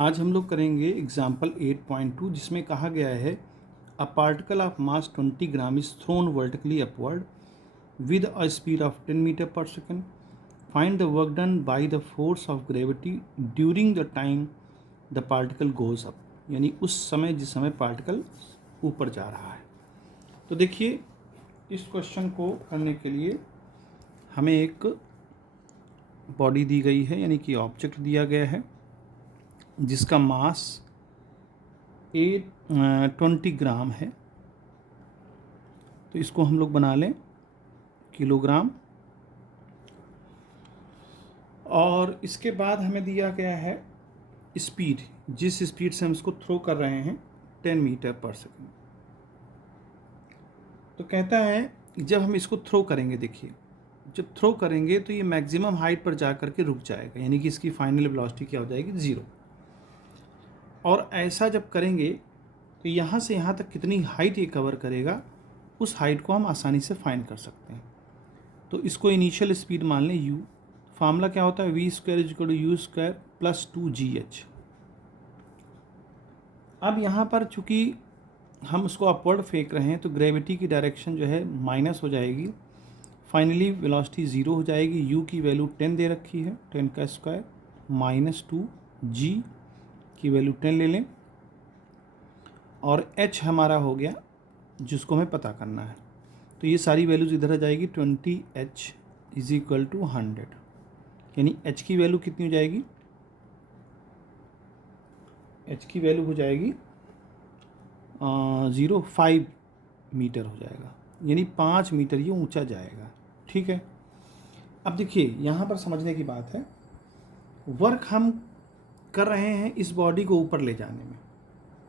आज हम लोग करेंगे एग्जाम्पल 8.2 जिसमें कहा गया है a particle of mass 20 gram is thrown vertically upward with a speed of 10 meter per second. Find the work done by the force of gravity during the time the particle goes up. यानी उस समय जिस समय particle ऊपर जा रहा है. तो देखिए, इस क्वेश्चन को करने के लिए हमें एक बॉडी दी गई है, यानी कि ऑब्जेक्ट दिया गया है जिसका मास 20 ग्राम है. तो इसको हम लोग बना लें किलोग्राम. और इसके बाद हमें दिया गया है स्पीड, जिस स्पीड से हम इसको थ्रो कर रहे हैं 10 मीटर पर सेकेंड. तो कहता है जब हम इसको थ्रो करेंगे, देखिए जब थ्रो करेंगे तो ये मैक्सिमम हाइट पर जा कर के रुक जाएगा, यानी कि इसकी फाइनल वेलोसिटी क्या हो जाएगी, 0. और ऐसा जब करेंगे तो यहाँ से यहाँ तक कितनी हाइट ये कवर करेगा, उस हाइट को हम आसानी से फाइंड कर सकते हैं. तो इसको इनिशियल स्पीड मान लें u. फार्मूला क्या होता है, v square is equal to u square plus 2gh. अब यहाँ पर चूँकि हम उसको अपवर्ड फेंक रहे हैं तो ग्रेविटी की डायरेक्शन जो है माइनस हो जाएगी. फाइनली वेलोसिटी 0 हो जाएगी. u की वैल्यू 10 दे रखी है, 10 का स्क्वायर माइनस 2g की वैल्यू 10 ले लें. और h हमारा हो गया जिसको हमें पता करना है. तो ये सारी वैल्यूज़ इधर आ जाएगी. 20h इज इक्वल टू 100, यानी h की वैल्यू कितनी हो जाएगी, h की वैल्यू हो जाएगी 0.5 मीटर हो जाएगा, यानी 5 मीटर ये ऊंचा जाएगा. ठीक है. अब देखिए यहाँ पर समझने की बात है, वर्क हम कर रहे हैं इस बॉडी को ऊपर ले जाने में,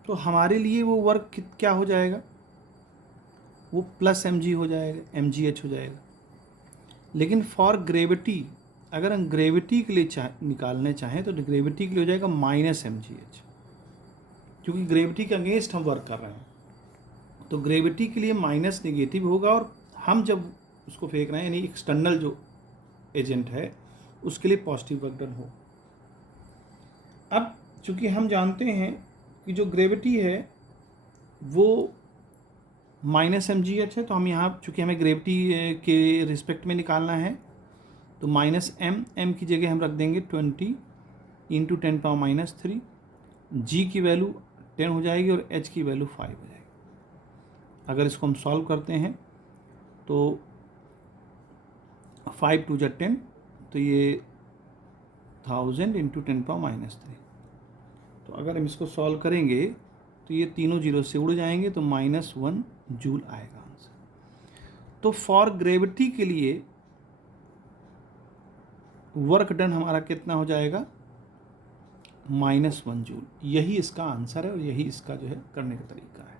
तो हमारे लिए वो वर्क क्या हो जाएगा, वो प्लस mg हो जाएगा, mgh हो जाएगा. लेकिन फॉर ग्रेविटी, अगर हम ग्रेविटी के लिए निकालने चाहें तो ग्रेविटी के लिए हो जाएगा माइनस mgh, क्योंकि ग्रेविटी के अगेंस्ट हम वर्क कर रहे हैं. तो ग्रेविटी के लिए माइनस नेगेटिव होगा, और हम जब उसको फेंक रहे हैं यानी एक्सटर्नल जो एजेंट है उसके लिए पॉजिटिव वर्क डन हो. अब चूँकि हम जानते हैं कि जो ग्रेविटी है वो माइनस mgh है, तो हम यहाँ चूँकि हमें ग्रेविटी के रिस्पेक्ट में निकालना है तो माइनस m की जगह हम रख देंगे 20 इंटू 10⁻³ g की वैल्यू 10 हो जाएगी और h की वैल्यू 5 हो जाएगी. अगर इसको हम सॉल्व करते हैं तो 5 2 जा 10, तो ये 1000 इंटू 10⁻³. तो अगर हम इसको सॉल्व करेंगे तो ये तीनों जीरो से उड़ जाएंगे, तो -1 जूल आएगा आंसर. तो फॉर ग्रेविटी के लिए वर्क डन हमारा कितना हो जाएगा, -1 जूल. यही इसका आंसर है और यही इसका जो है करने का तरीका है.